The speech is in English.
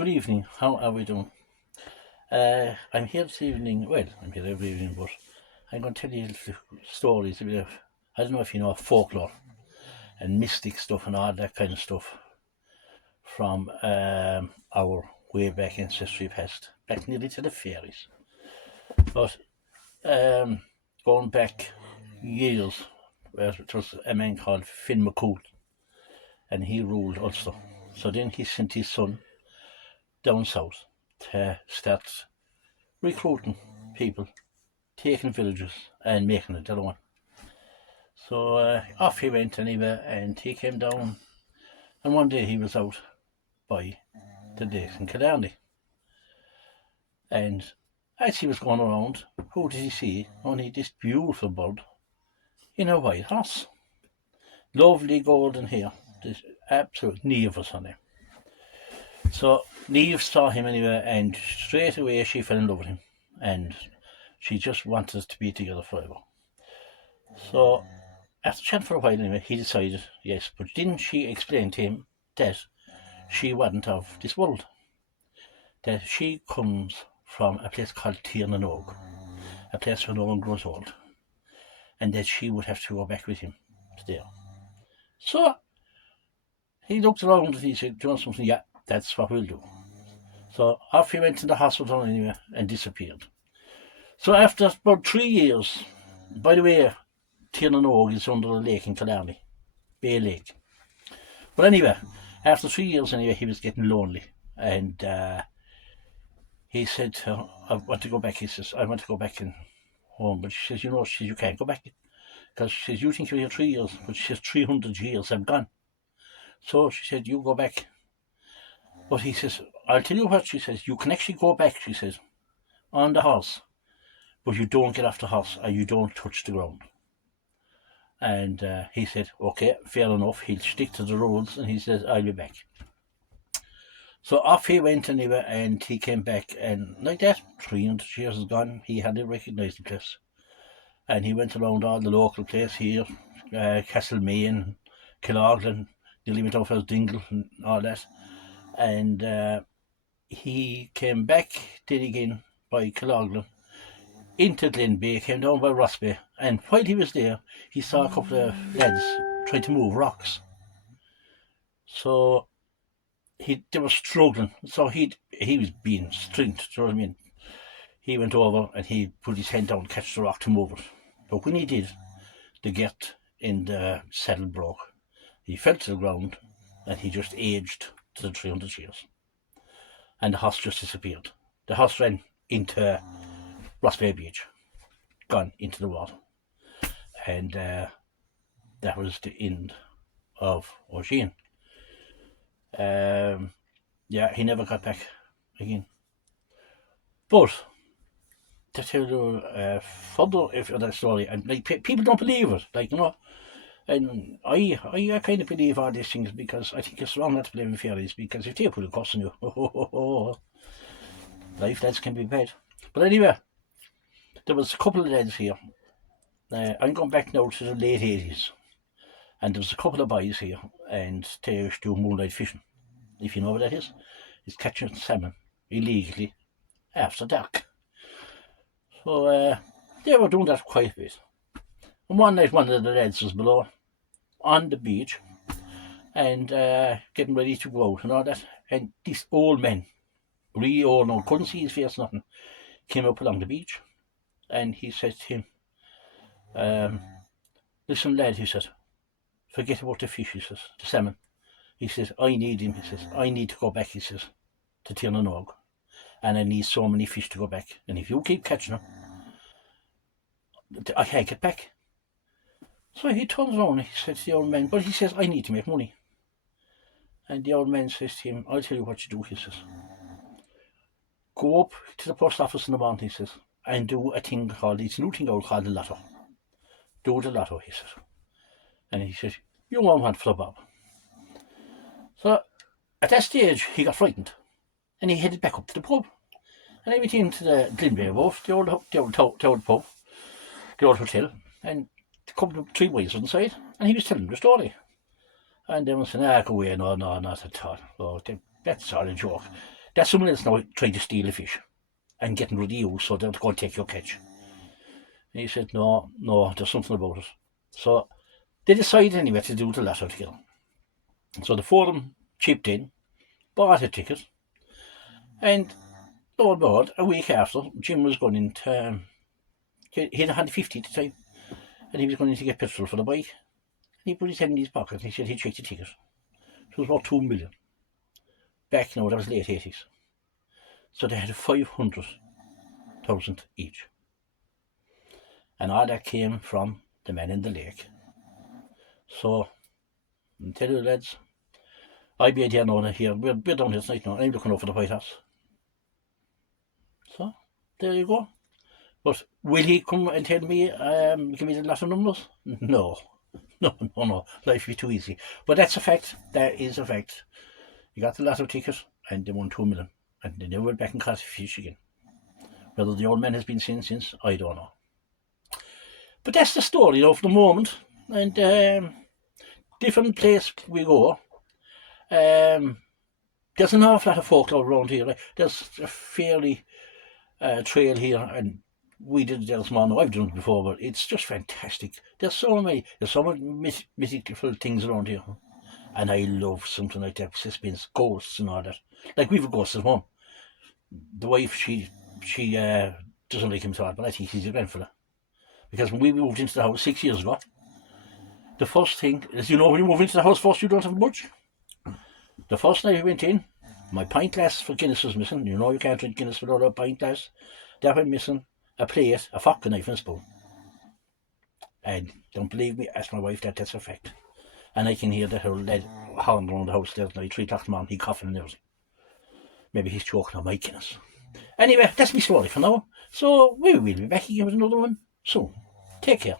Good evening. How are we doing? I'm here this evening. Well, I'm here every evening, but I'm going to tell you little stories. A bit of, I don't know if you know folklore and mystic stuff and all that kind of stuff from our way back ancestry past, back nearly to the fairies. But going back years, it was a man called Finn McCool, and he ruled Ulster. So then he sent his son down south to start recruiting people, taking villages and making it their own. So off he went anyway, and he came down, and one day he was out by the lakes in Killarney, and as he was going around, who did he see? Only this beautiful bird in a white horse, lovely golden hair, this absolute Neve was on him. So Neve saw him anyway, and straight away she fell in love with him, and she just wanted to be together forever. So after chatting for a while anyway, he decided yes, but didn't she explain to him that she wasn't of this world, that she comes from a place called Tirnanog, a place where no one grows old, and that she would have to go back with him there. So he looked around and he said, "Do you want something?" "Yeah, that's what we'll do." So off he went to the hospital anyway and disappeared. So after about 3 years, by the way, Tirnanog is under a lake in Killarney, Bay Lake. But anyway, after 3 years anyway, he was getting lonely, and he said, "I want to go back." He says, "I want to go back in home." But she says, "You can't go back, because she says, you think you're here 3 years, but she says 300 years have gone." So she said, "You go back." But he says, "I'll tell you what," she says, "you can actually go back," she says, "on the horse, but you don't get off the horse and you don't touch the ground." And he said, "Okay, fair enough." He'll stick to the rules, and he says, "I'll be back." So off he went anyway, and he came back, and like that, 300 years is gone. He hadn't recognised the place, and he went around all the local place here, Castlemaine, Killorglin, nearly went over Dingle and all that, and he came back then again by Killorglin into Glenbeigh, came down by Rossbay, and while he was there, he saw a couple of lads trying to move rocks. So they were struggling. So he was being stringed. Do you know what I mean? He went over and he put his hand down to catch the rock to move it. But when he did, the girt in the saddle broke. He fell to the ground, and he just aged to the 300 years. And the horse just disappeared. The horse ran into Rossbay Beach, gone into the water, and that was the end of Oisin. Yeah, he never got back again. But to tell you further of that story, and like people don't believe it, like and I kind of believe all these things, because I think it's wrong not to believe in fairies, because if they put a curse on you, life lads can be bad. But anyway, there was a couple of lads here. I'm going back now to the late 80s, and there was a couple of boys here, and they used to do moonlight fishing. If you know what that is, it's catching salmon illegally after dark. So they were doing that quite a bit. And one night, one of the lads was below on the beach, and getting ready to go out and all that, and this old man, really old now, couldn't see his face, nothing, came up along the beach, and he said to him, "Listen, lad," he said, "forget about the fish," he says, "the salmon." He says, "I need him," he says, "I need to go back," he says, "to Tirnanog, and I need so many fish to go back, and if you keep catching them, I can't get back." So he turns around and he says to the old man, but he says, "I need to make money." And the old man says to him, "I'll tell you what you do," he says. "Go up to the post office in the morning," he says, "and do a thing called, it's a new thing out called the lotto. Do the lotto," he says. And he says, "You won't want for a bob." So at that stage, he got frightened, and he headed back up to the pub. And he went into the Glenbeigh Wharf, the old pub, the old hotel, and a couple of 3 boys inside, and he was telling them the story. And they were saying, "Go away, no, not at all. Oh, that's all a joke. That someone else now tried to steal a fish and getting rid of you so they'll go and take your catch. And he said, no, there's something about it. So they decided anyway to do the latter together. So the four of them chipped in, bought a ticket, and lo and behold, a week after, Jim was going into, he had 50 at the time, and he was going in to get petrol for the bike. And he put his hand in his pocket and he said he checked the ticket. It was about 2 million. Back now, that was late 80s. So they had 500,000 each. And all that came from the man in the lake. So, I'll tell you lads, I'll be here now here. We're down here tonight now, and I'm looking over the White House. So, there you go. But will he come and tell me, give me the lot of numbers? No. Life be too easy. But that's a fact. That is a fact. You got the lotto ticket and they won 2 million. And they never went back and caught a fish again. Whether the old man has been seen since, I don't know. But that's the story for the moment. And different place we go. There's an awful lot of folklore around here. Like, there's a fairly trail here, and we did it there this morning. I've done it before, but it's just fantastic. There's so many mythical things around here. And I love something like that, suspense, ghosts and all that. Like, we've a ghost at home. The wife, she doesn't like him at all, but I think he's a grandfather. Because when we moved into the house 6 years ago, the first thing, as you know, when you move into the house first, you don't have much. The first night we went in, my pint glass for Guinness was missing. You know you can't drink Guinness without a pint glass. That went missing. A plate, a fork, a knife and a spoon. And don't believe me, ask my wife that's a fact. And I can hear the whole lead howling around the house there at night, 3 o'clock in the morning, he coughing and everything. Maybe he's choking on my Guinness. Anyway, that's my story for now. So we will be back again with another one soon. Take care.